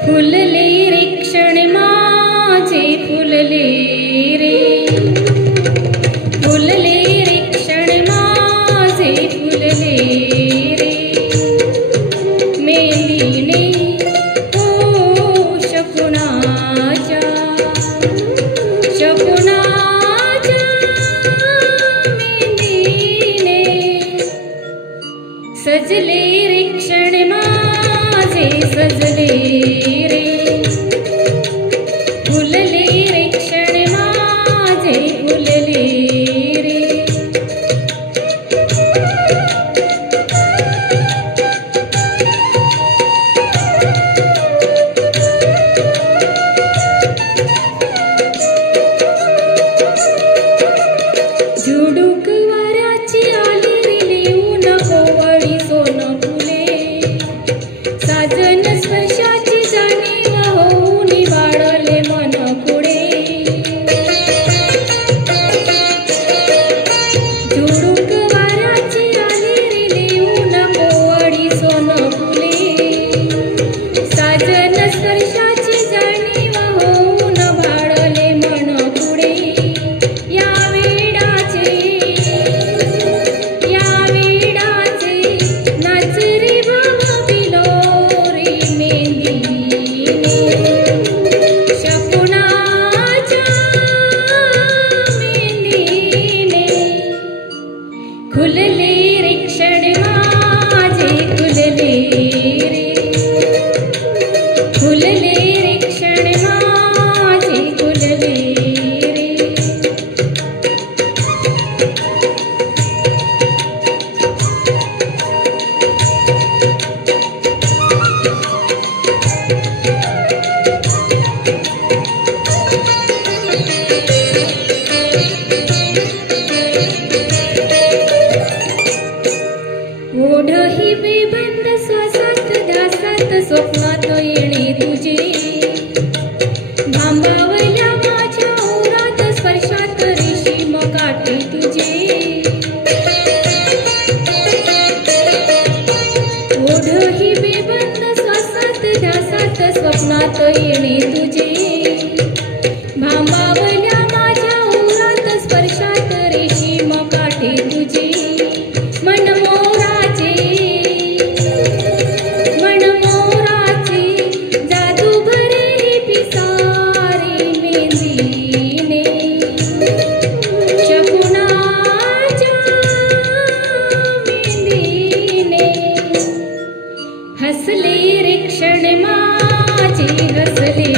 फुलले रे क्षण माझे फुलले रे, फुलले रे क्षण माझे फुलले रे, मेलिने हो शकुनाच्या शकुनाच्या मेलिने, सजले रे क्षण माझे सजले रे, फुलले रे क्षण माझे फुलले रे. झुडूक वाऱ्याची आली रे लिहून कोवळी सोन फुले, साजन स्पर्शाची जाणीव होऊन वाढले मन पुढे. झुडूक वाऱ्याची आली रे लिहून कोवळी सोन फुले, साजन स्पर्शाची जाणीव होऊन वाढले मन पुढे. या वेडाचे नाच रे भाविलो रे मेंदीने, शकुनाच्या मेंदीने, खुलले रे क्षण माझे खुलले रे, खुलले रे क्षण माझे खुलले रे. ओढ ही बेबंद श्वासात ध्यासात स्वप्नात येणे तुझे, भांबावल्या माझ्या ओरात स्पर्शात रेशीम काठी तुझे. ओढ ही बेबंद श्वासात ध्यासात स्वप्नात येणे तुझे, भांबावल्या माझ्या ओरात स्पर्शात रेशीम काठी तुझे. मनमोराचे जादू भरे पिसारे मेंदीने, शकुनाच्या मेंदीने, हसले रे क्षण माझे हसले